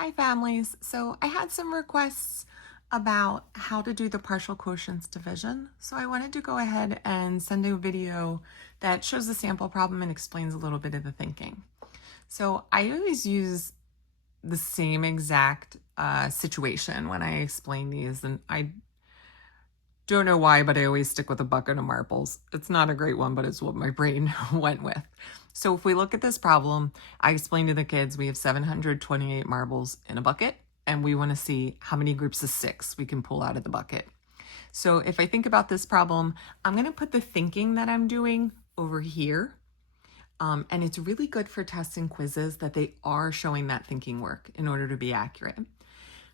Hi families. So I had some requests about how to do the partial quotients division. So I wanted to go ahead and send a video that shows the sample problem and explains a little bit of the thinking. So I always use the same exact situation when I explain these, and I don't know why, but I always stick with a bucket of marbles. It's not a great one, but it's what my brain went with. So if we look at this problem, I explained to the kids we have 728 marbles in a bucket, and we want to see how many groups of 6 we can pull out of the bucket. So if I think about this problem, I'm going to put the thinking that I'm doing over here. And it's really good for tests and quizzes that they are showing that thinking work in order to be accurate.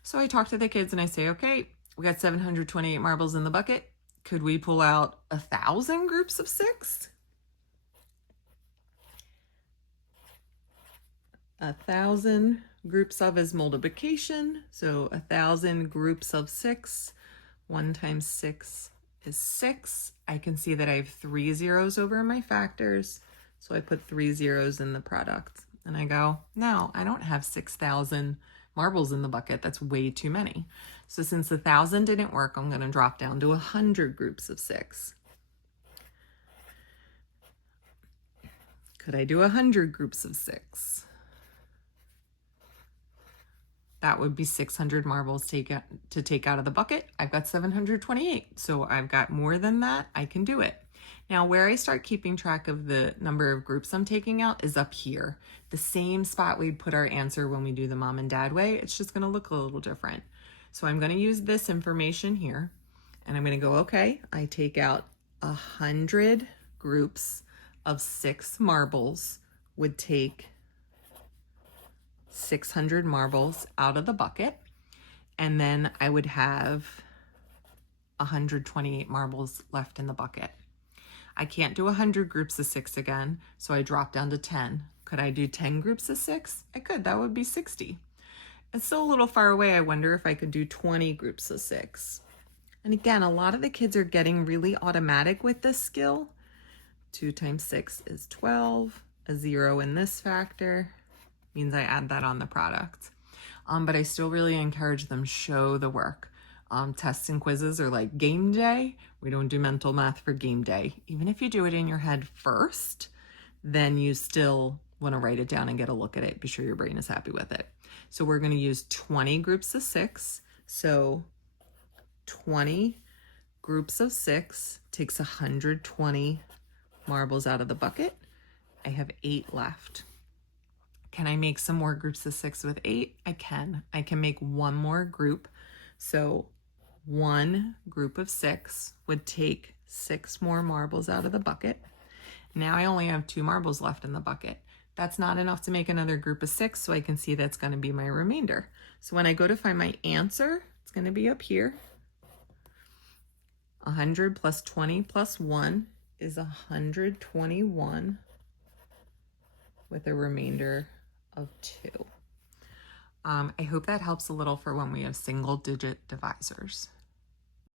So I talk to the kids and I say, okay, we got 728 marbles in the bucket. Could we pull out 1,000 groups of 6? 1,000 groups of is multiplication. So 1,000 groups of 6. 1 times 6 is 6. I can see that I have 3 zeros over my factors. So I put 3 zeros in the product. And I go, no, I don't have 6,000 marbles in the bucket. That's way too many. So since 1,000 didn't work, I'm going to drop down to 100 groups of 6. Could I do 100 groups of 6? That would be 600 marbles to take out of the bucket. I've got 728, so I've got more than that. I can do it. Now, where I start keeping track of the number of groups I'm taking out is up here. The same spot we'd put our answer when we do the mom and dad way. It's just going to look a little different. So I'm going to use this information here, and I'm going to go, okay, I take out 100 groups of 6 marbles would take 600 marbles out of the bucket, and then I would have 128 marbles left in the bucket. I can't do 100 groups of 6 again, so I drop down to 10. Could I do 10 groups of 6? I could. That would be 60. It's still a little far away. I wonder if I could do 20 groups of 6. And again, a lot of the kids are getting really automatic with this skill. 2 times 6 is 12. A 0 in this factor means I add that on the product. But I still really encourage them show the work. Tests and quizzes are like game day. We don't do mental math for game day. Even if you do it in your head first, then you still want to write it down and get a look at it. Be sure your brain is happy with it. So we're going to use 20 groups of 6. So 20 groups of 6 takes 120 marbles out of the bucket. I have 8 left. Can I make some more groups of 6 with 8? I can. I can make one more group. So one group of 6 would take 6 more marbles out of the bucket. Now I only have 2 marbles left in the bucket. That's not enough to make another group of 6, so I can see that's going to be my remainder. So when I go to find my answer, it's going to be up here. 100 plus 20 plus 1 is 121 with a remainder of 2. I hope that helps a little for when we have single digit divisors.